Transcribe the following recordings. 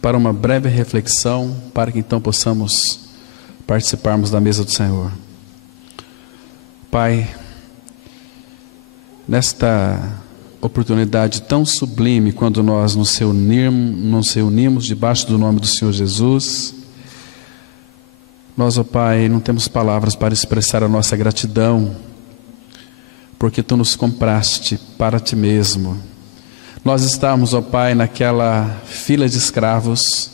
para uma breve reflexão, para que então possamos participarmos da mesa do Senhor. Pai, nesta oportunidade tão sublime, quando nós nos reunimos debaixo do nome do Senhor Jesus, nós, ó Pai, não temos palavras para expressar a nossa gratidão, porque Tu nos compraste para Ti mesmo. Nós estávamos, ó Pai, naquela fila de escravos.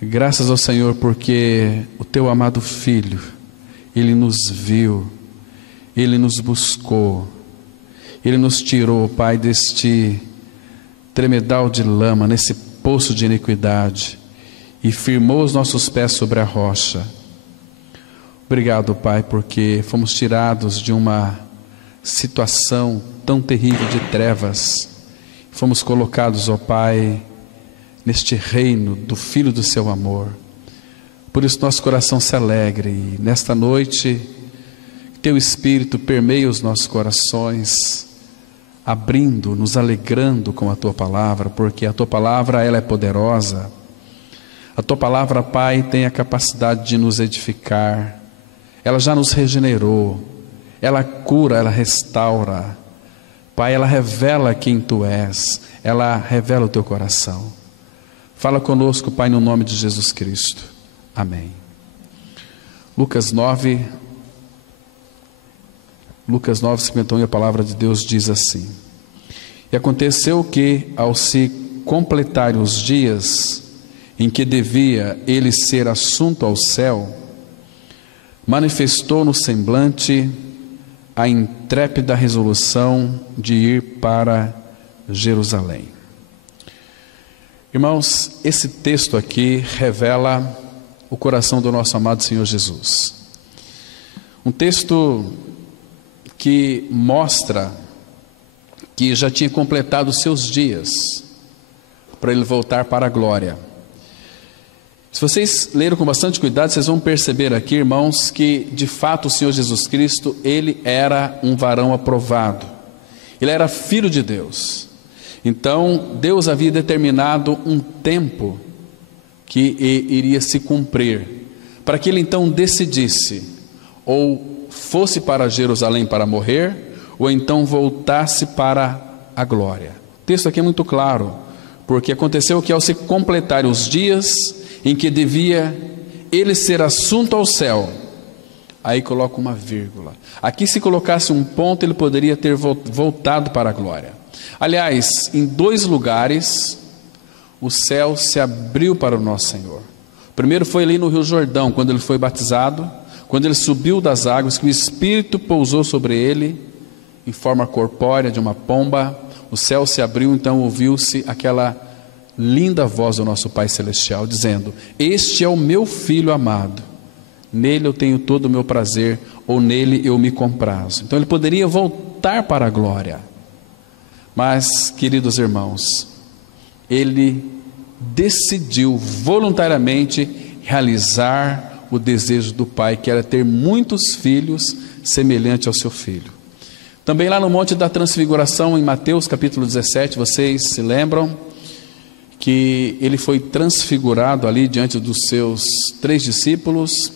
Graças ao Senhor, porque o Teu amado Filho, Ele nos viu, Ele nos buscou, Ele nos tirou, Pai, deste tremedal de lama, nesse poço de iniquidade, e firmou os nossos pés sobre a rocha. Obrigado, Pai, porque fomos tirados de uma situação tão terrível de trevas. Fomos colocados, ó Pai, neste reino do Filho do Seu amor. Por isso nosso coração se alegre, e nesta noite Teu Espírito permeia os nossos corações, abrindo, nos alegrando com a Tua palavra, porque a Tua palavra, ela é poderosa. A Tua palavra, Pai, tem a capacidade de nos edificar. Ela já nos regenerou, ela cura, ela restaura. Pai, ela revela quem Tu és, ela revela o Teu coração. Fala conosco, Pai, no nome de Jesus Cristo. Amém. Lucas 9, 51, a palavra de Deus diz assim: E aconteceu que, ao se completarem os dias em que devia ele ser assunto ao céu, manifestou no semblante a intrépida resolução de ir para Jerusalém. Irmãos, esse texto aqui revela o coração do nosso amado Senhor Jesus. Um texto que mostra que já tinha completado os seus dias para ele voltar para a glória. Se vocês leram com bastante cuidado, vocês vão perceber aqui, irmãos, que de fato o Senhor Jesus Cristo, Ele era um varão aprovado. Ele era filho de Deus. Então, Deus havia determinado um tempo que iria se cumprir, para que Ele então decidisse, ou fosse para Jerusalém para morrer, ou então voltasse para a glória. O texto aqui é muito claro, porque aconteceu que ao se completarem os dias em que devia ele ser assunto ao céu, aí coloca uma vírgula. Aqui, se colocasse um ponto, ele poderia ter voltado para a glória. Aliás, em dois lugares o céu se abriu para o nosso Senhor. O primeiro foi ali no Rio Jordão, quando ele foi batizado, quando ele subiu das águas, que o Espírito pousou sobre ele em forma corpórea de uma pomba. O céu se abriu, então ouviu-se aquela linda voz do nosso Pai Celestial, dizendo: Este é o meu Filho amado, nele eu tenho todo o meu prazer, ou nele eu me comprazo. Então ele poderia voltar para a glória, mas, queridos irmãos, ele decidiu voluntariamente realizar o desejo do Pai, que era ter muitos filhos semelhante ao seu Filho. Também lá no Monte da Transfiguração, em Mateus capítulo 17, vocês se lembram que ele foi transfigurado ali diante dos seus 3 discípulos,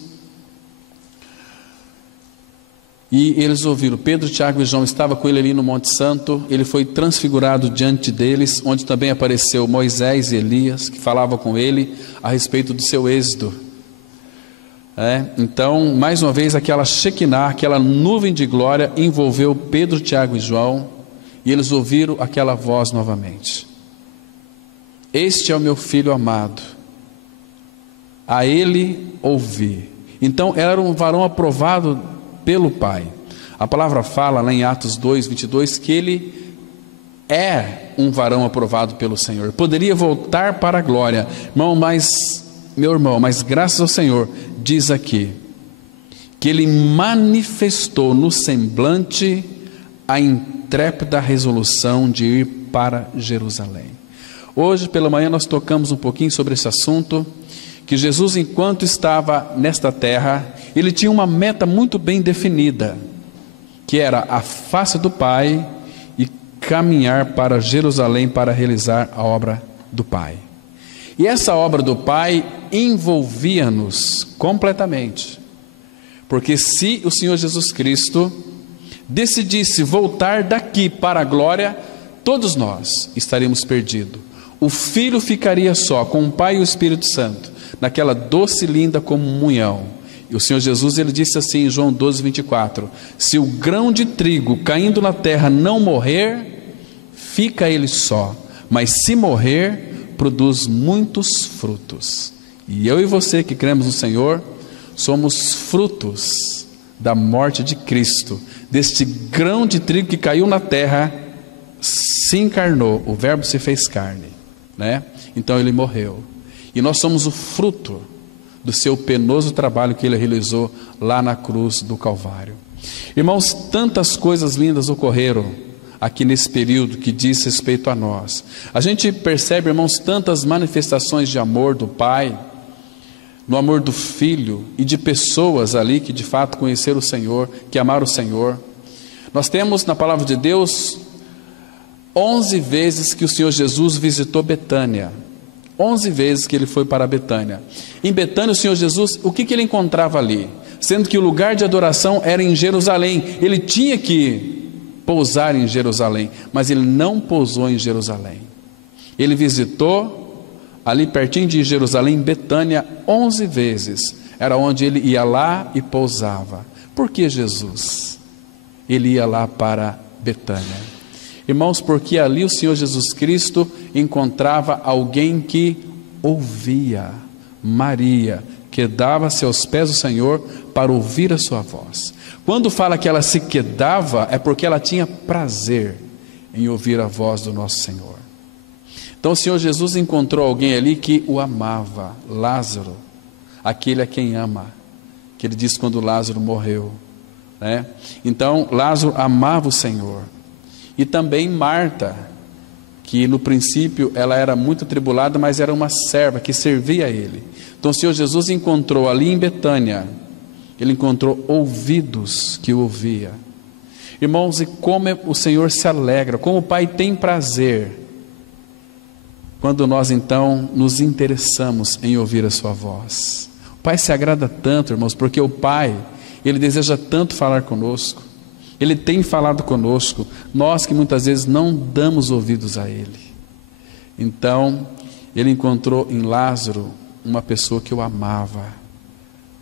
e eles ouviram. Pedro, Tiago e João estavam com ele ali no Monte Santo. Ele foi transfigurado diante deles, onde também apareceu Moisés e Elias, que falavam com ele a respeito do seu êxodo. Então, mais uma vez, aquela Shekinah, aquela nuvem de glória envolveu Pedro, Tiago e João, e eles ouviram aquela voz novamente: Este é o meu Filho amado, a ele ouvi. Então era um varão aprovado pelo Pai. A palavra fala lá em Atos 2, 22, que ele é um varão aprovado pelo Senhor. Poderia voltar para a glória, meu irmão, mas graças ao Senhor, diz aqui, que ele manifestou no semblante a intrépida resolução de ir para Jerusalém. Hoje pela manhã nós tocamos um pouquinho sobre esse assunto, que Jesus, enquanto estava nesta terra, ele tinha uma meta muito bem definida, que era a face do Pai e caminhar para Jerusalém para realizar a obra do Pai. E essa obra do Pai envolvia-nos completamente. Porque se o Senhor Jesus Cristo decidisse voltar daqui para a glória, todos nós estaríamos perdidos. O Filho ficaria só, com o Pai e o Espírito Santo, naquela doce e linda comunhão. E o Senhor Jesus, ele disse assim em João 12, 24: se o grão de trigo caindo na terra não morrer, fica ele só, mas se morrer, produz muitos frutos. E eu e você que cremos no Senhor, somos frutos da morte de Cristo, deste grão de trigo que caiu na terra, se encarnou, o Verbo se fez carne, né? Então ele morreu, e nós somos o fruto do seu penoso trabalho que ele realizou lá na cruz do Calvário. Irmãos, tantas coisas lindas ocorreram aqui nesse período que diz respeito a nós. A gente percebe, irmãos, tantas manifestações de amor do Pai, no amor do Filho e de pessoas ali que de fato conheceram o Senhor, que amaram o Senhor. Nós temos na palavra de Deus 11 vezes que o Senhor Jesus visitou Betânia. 11 vezes que ele foi para Betânia. Em Betânia o Senhor Jesus, o que ele encontrava ali? Sendo que o lugar de adoração era em Jerusalém, ele tinha que pousar em Jerusalém, mas ele não pousou em Jerusalém. Ele visitou ali pertinho de Jerusalém, Betânia, 11 vezes. Era onde ele ia lá e pousava. Por que Jesus? Ele ia lá para Betânia. Irmãos, porque ali o Senhor Jesus Cristo encontrava alguém que ouvia, Maria, quedava-se aos pés do Senhor para ouvir a sua voz. Quando fala que ela se quedava, é porque ela tinha prazer em ouvir a voz do nosso Senhor. Então o Senhor Jesus encontrou alguém ali que o amava, Lázaro, aquele a quem ama, que ele disse quando Lázaro morreu, né? Então Lázaro amava o Senhor. E também Marta, que no princípio ela era muito atribulada, mas era uma serva que servia a ele. Então o Senhor Jesus encontrou ali em Betânia, ele encontrou ouvidos que o ouvia. Irmãos, e como o Senhor se alegra, como o Pai tem prazer, quando nós então nos interessamos em ouvir a sua voz. O Pai se agrada tanto, irmãos, porque o Pai, ele deseja tanto falar conosco. Ele tem falado conosco, nós que muitas vezes não damos ouvidos a Ele. Então, Ele encontrou em Lázaro uma pessoa que o amava,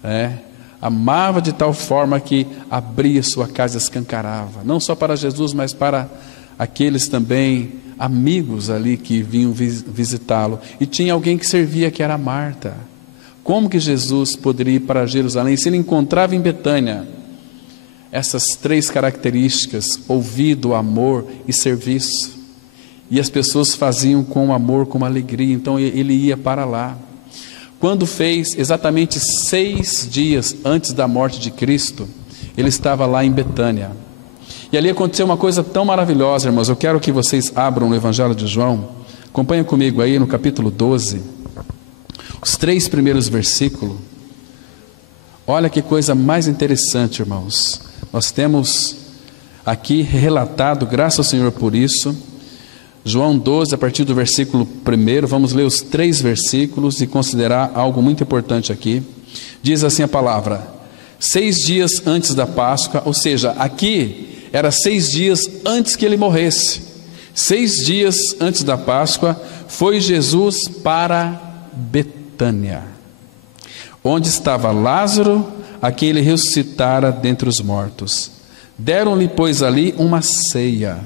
né? Amava de tal forma que abria sua casa e escancarava, não só para Jesus, mas para aqueles também amigos ali que vinham visitá-lo. E tinha alguém que servia, que era Marta. Como que Jesus poderia ir para Jerusalém se ele encontrava em Betânia essas 3 características: ouvido, amor e serviço? E as pessoas faziam com amor, com alegria. Então ele ia para lá. Quando fez exatamente 6 dias antes da morte de Cristo, ele estava lá em Betânia. E ali aconteceu uma coisa tão maravilhosa, irmãos. Eu quero que vocês abram no Evangelho de João. Acompanha comigo aí no capítulo 12, os 3 primeiros versículos. Olha que coisa mais interessante, irmãos. Nós temos aqui relatado, graças ao Senhor por isso, João 12, a partir do versículo 1, vamos ler os 3 versículos e considerar algo muito importante aqui. Diz assim a palavra: 6 dias antes da Páscoa, ou seja, aqui era 6 dias antes que ele morresse. 6 dias antes da Páscoa, foi Jesus para Betânia, onde estava Lázaro, a quem ele ressuscitara dentre os mortos. Deram-lhe, pois, ali uma ceia.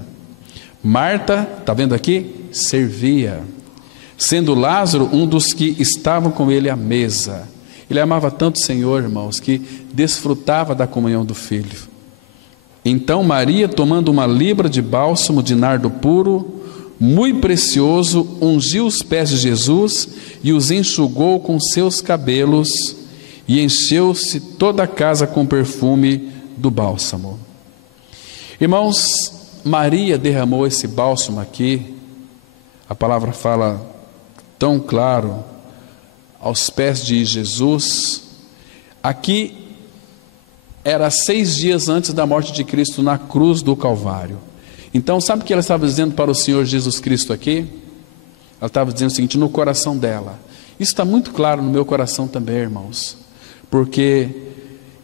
Marta, está vendo aqui? Servia, sendo Lázaro um dos que estavam com ele à mesa. Ele amava tanto o Senhor, irmãos, que desfrutava da comunhão do Filho. Então Maria, tomando uma libra de bálsamo de nardo puro, muito precioso, ungiu os pés de Jesus e os enxugou com seus cabelos, e encheu-se toda a casa com perfume do bálsamo. Irmãos, Maria derramou esse bálsamo aqui, a palavra fala tão claro, aos pés de Jesus. Aqui era 6 dias antes da morte de Cristo na cruz do Calvário. Então sabe o que ela estava dizendo para o Senhor Jesus Cristo aqui? Ela estava dizendo o seguinte, no coração dela. Isso está muito claro no meu coração também, irmãos. Porque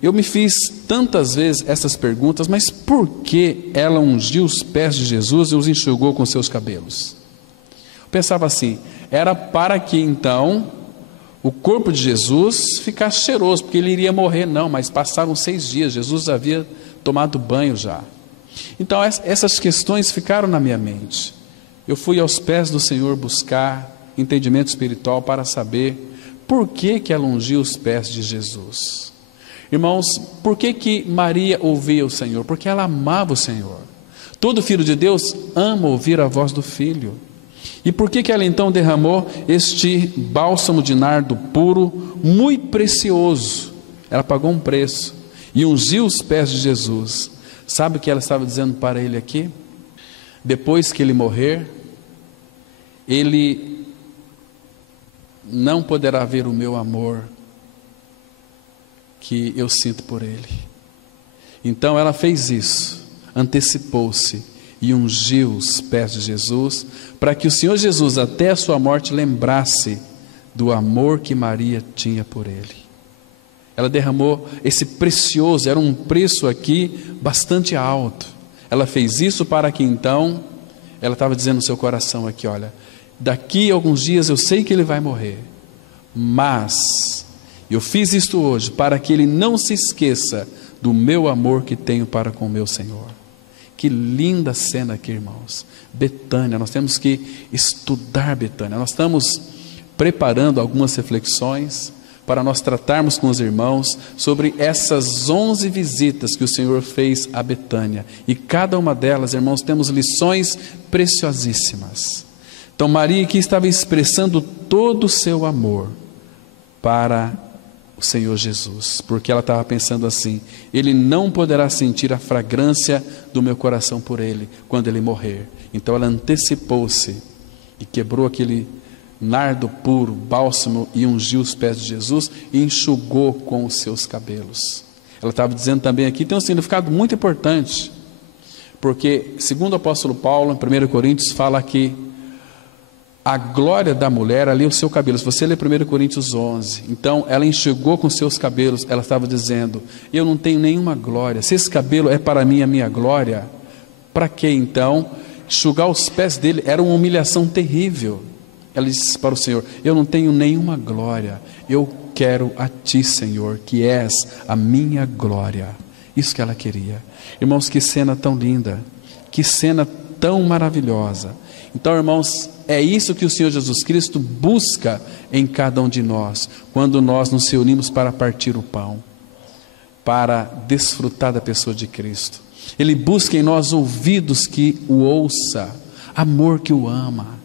eu me fiz tantas vezes essas perguntas, mas por que ela ungiu os pés de Jesus e os enxugou com seus cabelos? Eu pensava assim, era para que então o corpo de Jesus ficasse cheiroso, porque ele iria morrer. Não, mas passaram 6 dias, Jesus havia tomado banho já. Então essas questões ficaram na minha mente. Eu fui aos pés do Senhor buscar entendimento espiritual para saber por que ela ungiu os pés de Jesus. Irmãos, por que Maria ouvia o Senhor? Porque ela amava o Senhor. Todo filho de Deus ama ouvir a voz do Filho. E por que ela então derramou este bálsamo de nardo puro, muito precioso? Ela pagou um preço e ungiu os pés de Jesus. Sabe o que ela estava dizendo para ele aqui? Depois que ele morrer, ele não poderá ver o meu amor que eu sinto por ele. Então ela fez isso, antecipou-se e ungiu os pés de Jesus, para que o Senhor Jesus até a sua morte lembrasse do amor que Maria tinha por ele. Ela derramou esse precioso, era um preço aqui bastante alto. Ela fez isso para que então, ela estava dizendo no seu coração aqui, olha, daqui a alguns dias eu sei que ele vai morrer, mas eu fiz isto hoje para que ele não se esqueça do meu amor que tenho para com o meu Senhor. Que linda cena aqui, irmãos. Betânia, nós temos que estudar Betânia. Nós estamos preparando algumas reflexões para nós tratarmos com os irmãos sobre essas 11 visitas que o Senhor fez a Betânia. E cada uma delas, irmãos, temos lições preciosíssimas. Então Maria aqui estava expressando todo o seu amor para o Senhor Jesus, porque ela estava pensando assim, ele não poderá sentir a fragrância do meu coração por ele, quando ele morrer. Então ela antecipou-se e quebrou aquele nardo puro, bálsamo, e ungiu os pés de Jesus e enxugou com os seus cabelos. Ela estava dizendo também aqui, tem um significado muito importante, porque segundo o apóstolo Paulo, em 1 Coríntios, fala que a glória da mulher, ali o seu cabelo, se você ler 1 Coríntios 11, então ela enxugou com seus cabelos, ela estava dizendo, eu não tenho nenhuma glória, se esse cabelo é para mim a minha glória, para que então enxugar os pés dele? Era uma humilhação terrível. Ela disse para o Senhor, eu não tenho nenhuma glória, eu quero a Ti, Senhor, que és a minha glória. Isso que ela queria. Irmãos, que cena tão linda, que cena tão maravilhosa. Então, irmãos, é isso que o Senhor Jesus Cristo busca em cada um de nós, quando nós nos reunimos para partir o pão, para desfrutar da pessoa de Cristo. Ele busca em nós ouvidos que o ouça, amor que o ama,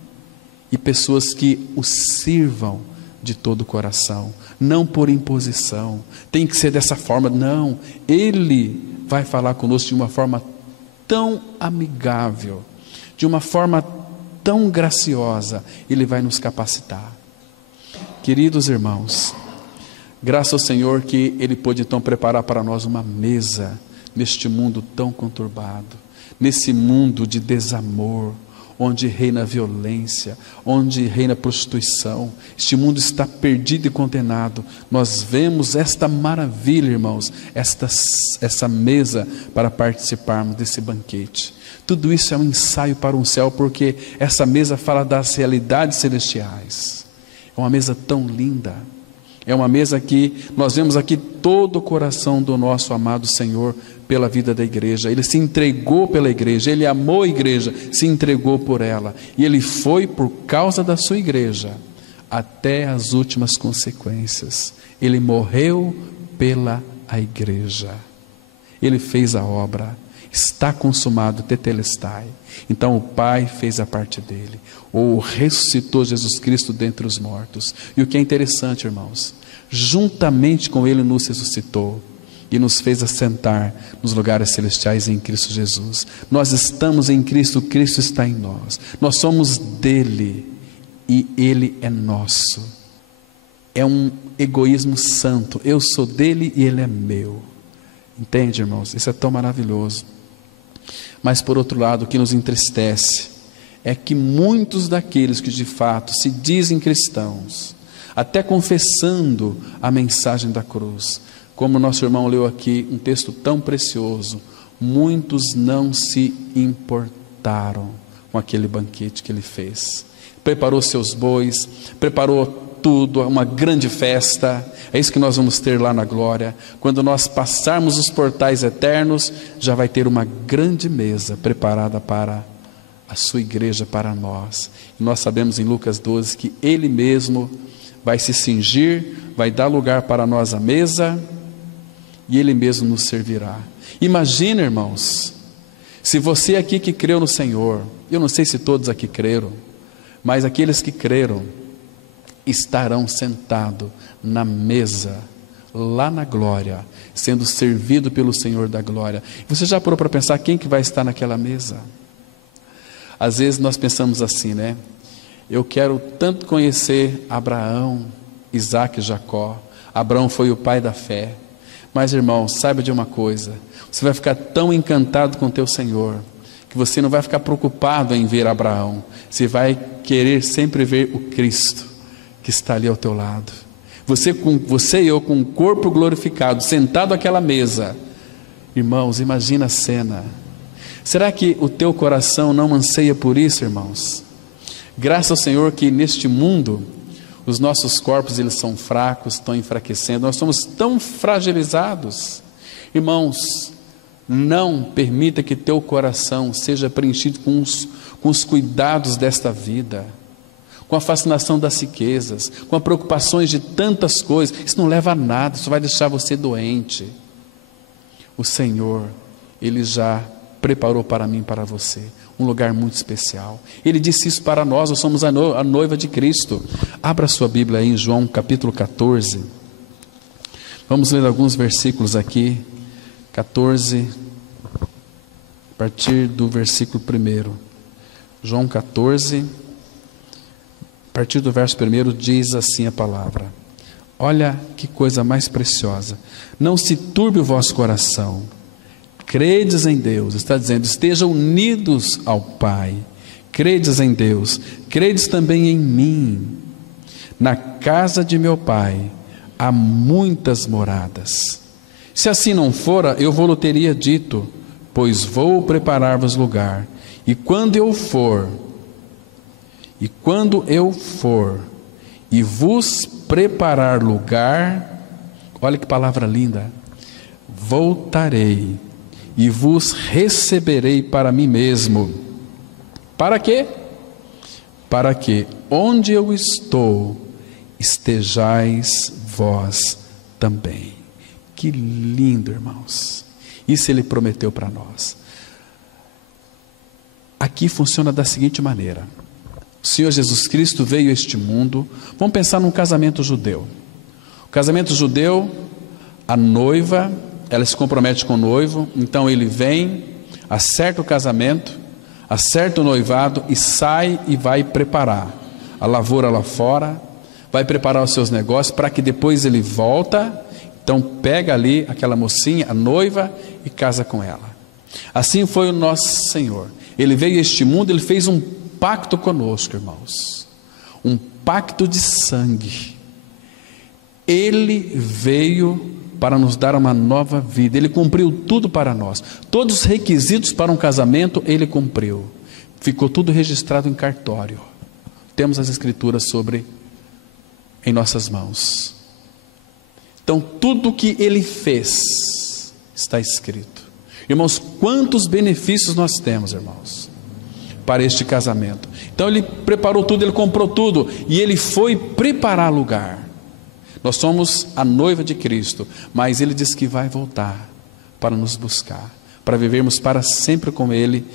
e pessoas que o sirvam de todo o coração, não por imposição, tem que ser dessa forma, não, Ele vai falar conosco de uma forma tão amigável, de uma forma tão graciosa, Ele vai nos capacitar. Queridos irmãos, graças ao Senhor que Ele pôde então preparar para nós uma mesa, neste mundo tão conturbado, nesse mundo de desamor, onde reina violência, onde reina prostituição, este mundo está perdido e condenado. Nós vemos esta maravilha, irmãos, essa mesa para participarmos desse banquete. Tudo isso é um ensaio para um céu, porque essa mesa fala das realidades celestiais. É uma mesa tão linda, é uma mesa que nós vemos aqui todo o coração do nosso amado Senhor pela vida da igreja. Ele se entregou pela igreja, Ele amou a igreja, se entregou por ela, e Ele foi por causa da sua igreja até as últimas consequências. Ele morreu pela igreja, Ele fez a obra, está consumado, tetelestai. Então o Pai fez a parte dele, ou ressuscitou Jesus Cristo dentre os mortos. E o que é interessante, irmãos, juntamente com Ele nos ressuscitou e nos fez assentar nos lugares celestiais em Cristo Jesus. Nós estamos em Cristo, Cristo está em nós. Nós somos dele e Ele é nosso. É um egoísmo santo. Eu sou dele e Ele é meu. Entende, irmãos? Isso é tão maravilhoso. Mas por outro lado, o que nos entristece é que muitos daqueles que de fato se dizem cristãos, até confessando a mensagem da cruz, como nosso irmão leu aqui um texto tão precioso, muitos não se importaram com aquele banquete que ele fez. Preparou seus bois, preparou tudo, uma grande festa. É isso que nós vamos ter lá na glória. Quando nós passarmos os portais eternos, já vai ter uma grande mesa preparada para a sua igreja, para nós. E nós sabemos em Lucas 12 que Ele mesmo vai se cingir, vai dar lugar para nós à mesa, e Ele mesmo nos servirá. Imagina, irmãos, se você aqui que creu no Senhor, eu não sei se todos aqui creram, mas aqueles que creram estarão sentados na mesa, lá na glória, sendo servido pelo Senhor da glória. Você já parou para pensar quem que vai estar naquela mesa? Às vezes nós pensamos assim, né? Eu quero tanto conhecer Abraão, Isaac e Jacó. Abraão foi o pai da fé. Mas, irmão, saiba de uma coisa: você vai ficar tão encantado com o teu Senhor, que você não vai ficar preocupado em ver Abraão. Você vai querer sempre ver o Cristo, que está ali ao teu lado. Você e eu com o corpo glorificado, sentado àquela mesa. Irmãos, imagina a cena. Será que o teu coração não anseia por isso, irmãos? Graças ao Senhor que neste mundo os nossos corpos eles são fracos, estão enfraquecendo, nós somos tão fragilizados. Irmãos, não permita que teu coração seja preenchido com os cuidados desta vida, com a fascinação das riquezas, com as preocupações de tantas coisas. Isso não leva a nada, isso vai deixar você doente. O Senhor, Ele já preparou para mim e para você um lugar muito especial. Ele disse isso para nós somos a noiva de Cristo. Abra sua Bíblia aí em João capítulo 14. Vamos ler alguns versículos aqui. 14, a partir do versículo 1. João 14, a partir do verso 1, diz assim a palavra. Olha que coisa mais preciosa. Não se turbe o vosso coração. Credes em Deus, está dizendo, estejam unidos ao Pai. Credes em Deus, credes também em mim. Na casa de meu Pai há muitas moradas. Se assim não fora, eu vou-lhe teria dito, pois vou preparar-vos lugar. E quando eu for e vos preparar lugar, olha que palavra linda, voltarei e vos receberei para mim mesmo. Para quê? Para que onde eu estou, estejais vós também. Que lindo, irmãos. Isso Ele prometeu para nós. Aqui funciona da seguinte maneira. O Senhor Jesus Cristo veio a este mundo. Vamos pensar num casamento judeu. O casamento judeu, a noiva, ela se compromete com o noivo, então ele vem, acerta o casamento, acerta o noivado e sai e vai preparar a lavoura lá fora, vai preparar os seus negócios para que depois ele volta, então pega ali aquela mocinha, a noiva, e casa com ela. Assim foi o nosso Senhor. Ele veio a este mundo, Ele fez um pacto conosco, irmãos, um pacto de sangue. Ele veio para nos dar uma nova vida. Ele cumpriu tudo para nós. Todos os requisitos para um casamento Ele cumpriu. Ficou tudo registrado em cartório. Temos as escrituras em nossas mãos. Então tudo que Ele fez está escrito. Irmãos, quantos benefícios nós temos, irmãos, para este casamento. Então Ele preparou tudo, Ele comprou tudo, e Ele foi preparar lugar. Nós somos a noiva de Cristo, mas Ele diz que vai voltar para nos buscar, para vivermos para sempre com Ele.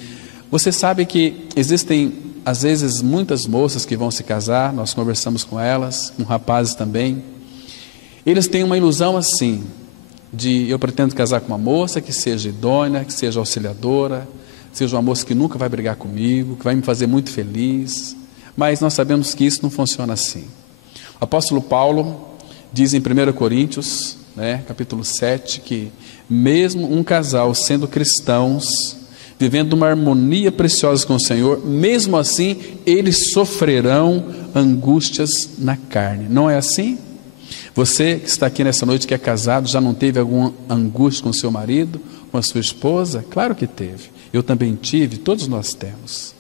Você sabe que existem, às vezes, muitas moças que vão se casar, nós conversamos com elas, com rapazes também. Eles têm uma ilusão assim, eu pretendo casar com uma moça que seja idônea, que seja auxiliadora, seja uma moça que nunca vai brigar comigo, que vai me fazer muito feliz. Mas nós sabemos que isso não funciona assim. O apóstolo Paulo diz em 1 Coríntios, capítulo 7, que mesmo um casal sendo cristãos, vivendo uma harmonia preciosa com o Senhor, mesmo assim, eles sofrerão angústias na carne. Não é assim? Você que está aqui nessa noite, que é casado, já não teve alguma angústia com o seu marido, com a sua esposa? Claro que teve. Eu também tive, todos nós temos.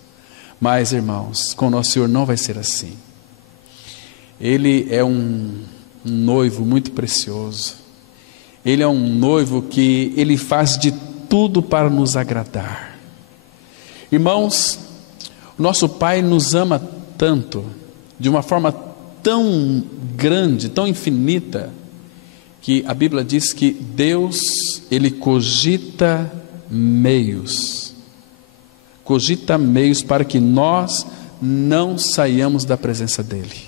Mas, irmãos, com o nosso Senhor não vai ser assim. Ele é um noivo muito precioso. Ele é um noivo que ele faz de tudo para nos agradar. Irmãos, o nosso Pai nos ama tanto, de uma forma tão grande, tão infinita, que a Bíblia diz que Deus, Ele cogita meios para que nós não saiamos da presença dEle.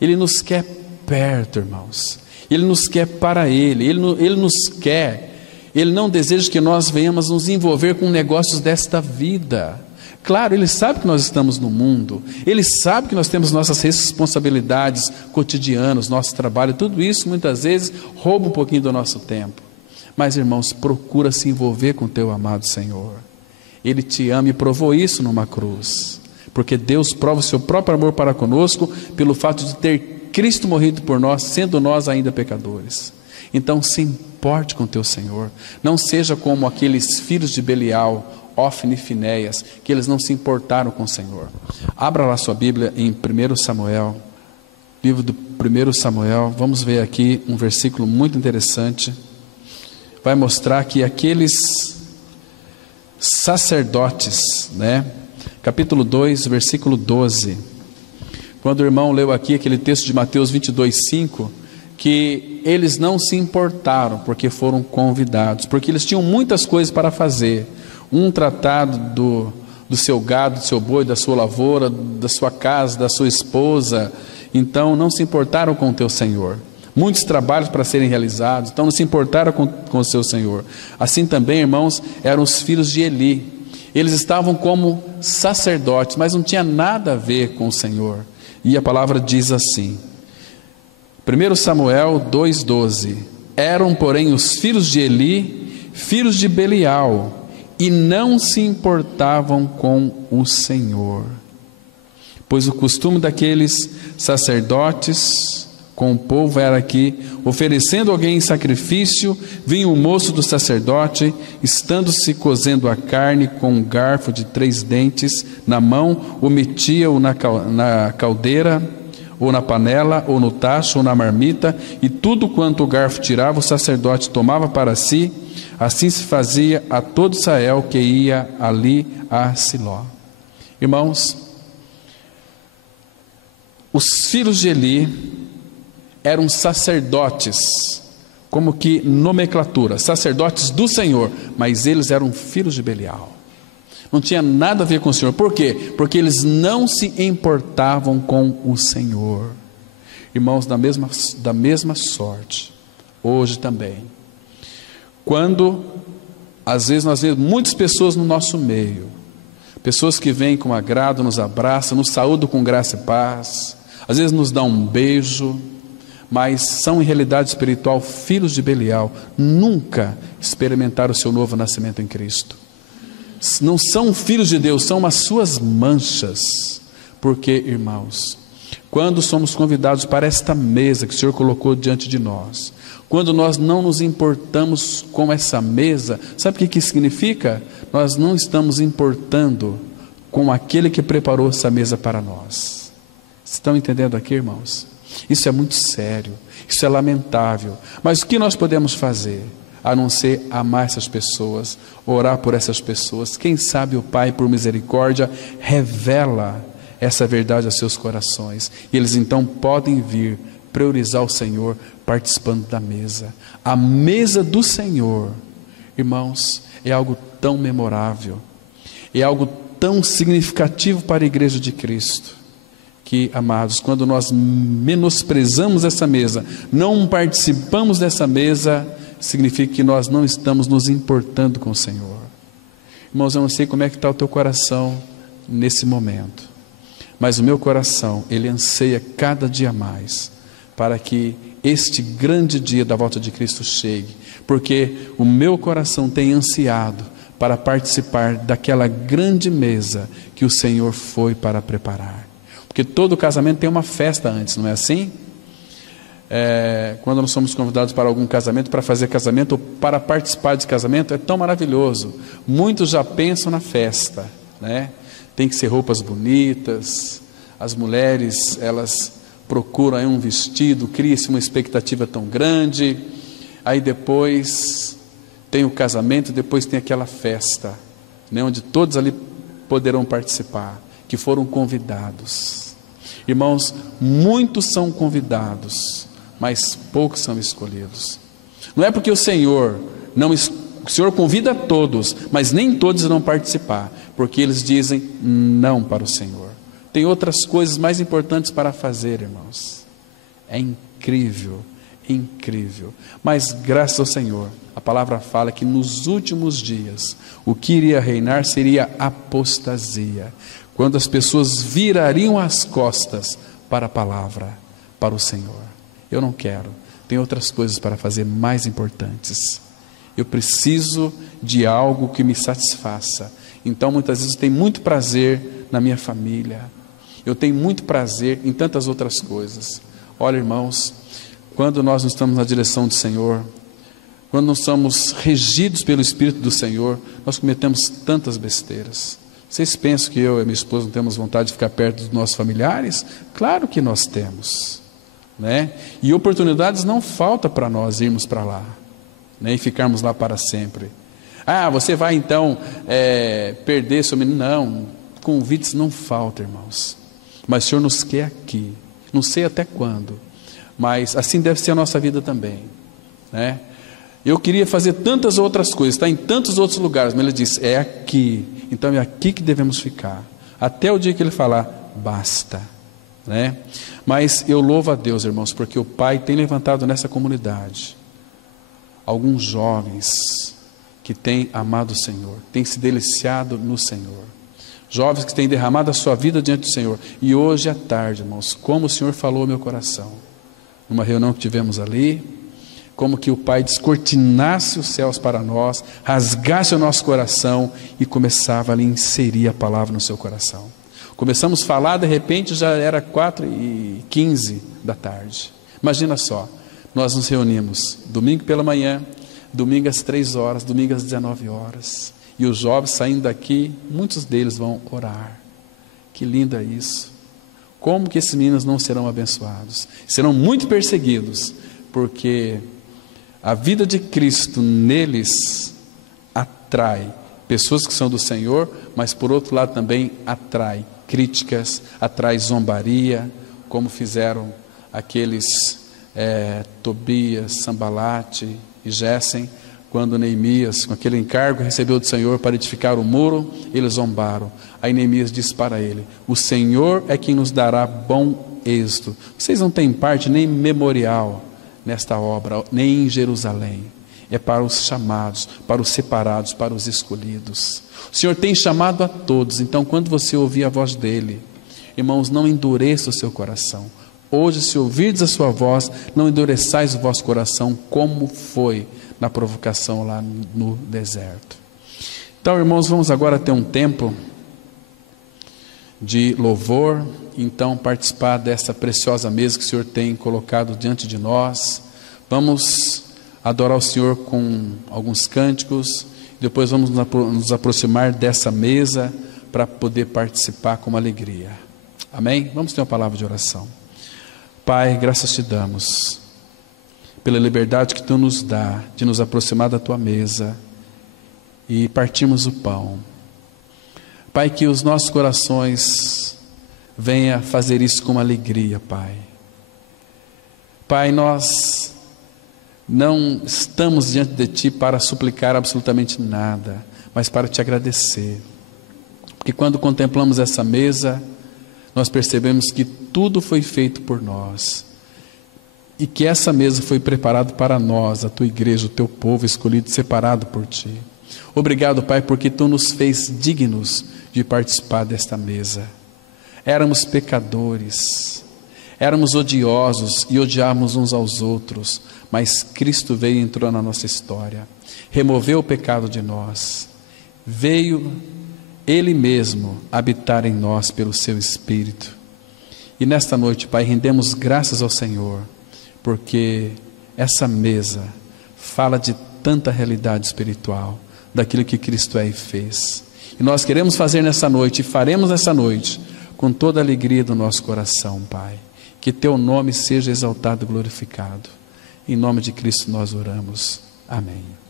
Ele nos quer perto, irmãos. Ele nos quer para Ele. Ele nos quer. Ele não deseja que nós venhamos nos envolver com negócios desta vida. Claro, Ele sabe que nós estamos no mundo. Ele sabe que nós temos nossas responsabilidades cotidianas, nosso trabalho. Tudo isso muitas vezes rouba um pouquinho do nosso tempo. Mas, irmãos, procura se envolver com o teu amado Senhor. Ele te ama e provou isso numa cruz. Porque Deus prova o seu próprio amor para conosco pelo fato de ter Cristo morrido por nós, sendo nós ainda pecadores. Então se importe com o teu Senhor. Não seja como aqueles filhos de Belial, Ofni e Finéias, que eles não se importaram com o Senhor. Abra lá sua Bíblia em 1 Samuel, livro do 1 Samuel. Vamos ver aqui um versículo muito interessante. Vai mostrar que aqueles sacerdotes, capítulo 2, versículo 12, quando o irmão leu aqui aquele texto de Mateus 22:5, que eles não se importaram porque foram convidados, porque eles tinham muitas coisas para fazer, um tratado do seu gado, do seu boi, da sua lavoura, da sua casa, da sua esposa. Então não se importaram com o teu Senhor, muitos trabalhos para serem realizados, então não se importaram com o seu Senhor. Assim também, irmãos, eram os filhos de Eli. Eles estavam como sacerdotes, mas não tinha nada a ver com o Senhor. E a palavra diz assim, 1 Samuel 2,12: eram, porém, os filhos de Eli, filhos de Belial, e não se importavam com o Senhor. Pois o costume daqueles sacerdotes com o povo era que, oferecendo alguém em sacrifício, vinha o moço do sacerdote, estando-se cozendo a carne com um garfo de 3 dentes na mão, o metia-o na caldeira, ou na panela, ou no tacho, ou na marmita, e tudo quanto o garfo tirava, o sacerdote tomava para si. Assim se fazia a todo Israel que ia ali a Siló. Irmãos, os filhos de Eli eram sacerdotes, como que nomenclatura, sacerdotes do Senhor, mas eles eram filhos de Belial. Não tinha nada a ver com o Senhor. Por quê? Porque eles não se importavam com o Senhor. Irmãos, da mesma sorte, hoje também, quando às vezes nós vemos muitas pessoas no nosso meio, pessoas que vêm com agrado, nos abraçam, nos saúdam com graça e paz, às vezes nos dão um beijo, mas são em realidade espiritual filhos de Belial, nunca experimentaram o seu novo nascimento em Cristo. Não são filhos de Deus, são as suas manchas. Porque, irmãos, quando somos convidados para esta mesa que o Senhor colocou diante de nós, quando nós não nos importamos com essa mesa, sabe o que isso significa? Nós não estamos importando com aquele que preparou essa mesa para nós. Estão entendendo aqui, irmãos? Isso é muito sério, isso é lamentável. Mas o que nós podemos fazer? A não ser amar essas pessoas, orar por essas pessoas. Quem sabe o Pai, por misericórdia, revela essa verdade a seus corações, e eles então podem vir priorizar o Senhor participando da mesa. A mesa do Senhor, irmãos, é algo tão memorável, é algo tão significativo para a igreja de Cristo, que, amados, quando nós menosprezamos essa mesa, não participamos dessa mesa, significa que nós não estamos nos importando com o Senhor. Irmãos, eu não sei como é que está o teu coração nesse momento, mas o meu coração, ele anseia cada dia mais para que este grande dia da volta de Cristo chegue, porque o meu coração tem ansiado para participar daquela grande mesa que o Senhor foi para preparar. Porque todo casamento tem uma festa antes, não é assim? Quando nós somos convidados para algum casamento, para fazer casamento ou para participar de casamento, é tão maravilhoso. Muitos já pensam na festa, né? Tem que ser roupas bonitas, as mulheres, elas procuram aí um vestido, cria-se uma expectativa tão grande, aí depois tem o casamento, depois tem aquela festa, né, onde todos ali poderão participar, que foram convidados. Irmãos, muitos são convidados, mas poucos são escolhidos. Não é porque o Senhor convida a todos, mas nem todos irão participar, porque eles dizem não para o Senhor. Tem outras coisas mais importantes para fazer, irmãos. É incrível, incrível. Mas graças ao Senhor, a palavra fala que nos últimos dias, o que iria reinar seria apostasia, quando as pessoas virariam as costas para a palavra, para o Senhor. Eu não quero, tem outras coisas para fazer mais importantes. Eu preciso de algo que me satisfaça. Então muitas vezes eu tenho muito prazer na minha família, eu tenho muito prazer em tantas outras coisas. Olha, irmãos, quando nós não estamos na direção do Senhor, quando não somos regidos pelo Espírito do Senhor, nós cometemos tantas besteiras. Vocês pensam que eu e minha esposa não temos vontade de ficar perto dos nossos familiares? Claro que nós temos, né? E oportunidades não faltam para nós irmos para lá, né? E ficarmos lá para sempre. Você vai então perder seu menino? Não, convites não faltam, irmãos. Mas o Senhor nos quer aqui, não sei até quando, mas assim deve ser a nossa vida também, né? Eu queria fazer tantas outras coisas, estar em tantos outros lugares, mas Ele disse, é aqui, então é aqui que devemos ficar, até o dia que Ele falar, basta, né? Mas eu louvo a Deus, irmãos, porque o Pai tem levantado nessa comunidade alguns jovens que têm amado o Senhor, têm se deliciado no Senhor, jovens que têm derramado a sua vida diante do Senhor. E hoje à tarde, irmãos, como o Senhor falou ao meu coração, numa reunião que tivemos ali, como que o Pai descortinasse os céus para nós, rasgasse o nosso coração e começava ali a inserir a palavra no seu coração. Começamos a falar, de repente já era 4h15 da tarde. Imagina só, nós nos reunimos domingo pela manhã, domingo às 3h, domingo às 19h. E os jovens saindo daqui, muitos deles vão orar. Que lindo é isso. Como que esses meninos não serão abençoados? Serão muito perseguidos, porque a vida de Cristo neles atrai pessoas que são do Senhor, mas por outro lado também atrai críticas, atrai zombaria, como fizeram aqueles Tobias, Sambalate e Gessem, quando Neemias, com aquele encargo, recebeu do Senhor para edificar o muro, eles zombaram. Aí Neemias disse para ele, o Senhor é quem nos dará bom êxito. Vocês não têm parte nem memorial nesta obra, nem em Jerusalém. É para os chamados, para os separados, para os escolhidos. O Senhor tem chamado a todos, então quando você ouvir a voz dEle, irmãos, não endureça o seu coração. Hoje, se ouvirdes a sua voz, não endureçais o vosso coração, como foi na provocação lá no deserto. Então, irmãos, vamos agora ter um tempo de louvor, então participar dessa preciosa mesa que o Senhor tem colocado diante de nós. Vamos adorar o Senhor com alguns cânticos, depois vamos nos aproximar dessa mesa para poder participar com alegria. Amém? Vamos ter uma palavra de oração. Pai, graças te damos pela liberdade que Tu nos dá de nos aproximar da Tua mesa e partirmos o pão. Pai, que os nossos corações venham fazer isso com alegria, Pai. Pai, nós não estamos diante de Ti para suplicar absolutamente nada, mas para Te agradecer. Porque quando contemplamos essa mesa, nós percebemos que tudo foi feito por nós. E que essa mesa foi preparada para nós, a Tua igreja, o Teu povo escolhido, separado por Ti. Obrigado, Pai, porque Tu nos fez dignos de participar desta mesa. Éramos pecadores, éramos odiosos e odiávamos uns aos outros, mas Cristo veio e entrou na nossa história, removeu o pecado de nós, veio Ele mesmo habitar em nós pelo seu Espírito. E nesta noite, Pai, rendemos graças ao Senhor, porque essa mesa fala de tanta realidade espiritual, daquilo que Cristo é e fez. E nós queremos fazer nessa noite, e faremos nessa noite, com toda a alegria do nosso coração, Pai. Que Teu nome seja exaltado e glorificado. Em nome de Cristo nós oramos. Amém.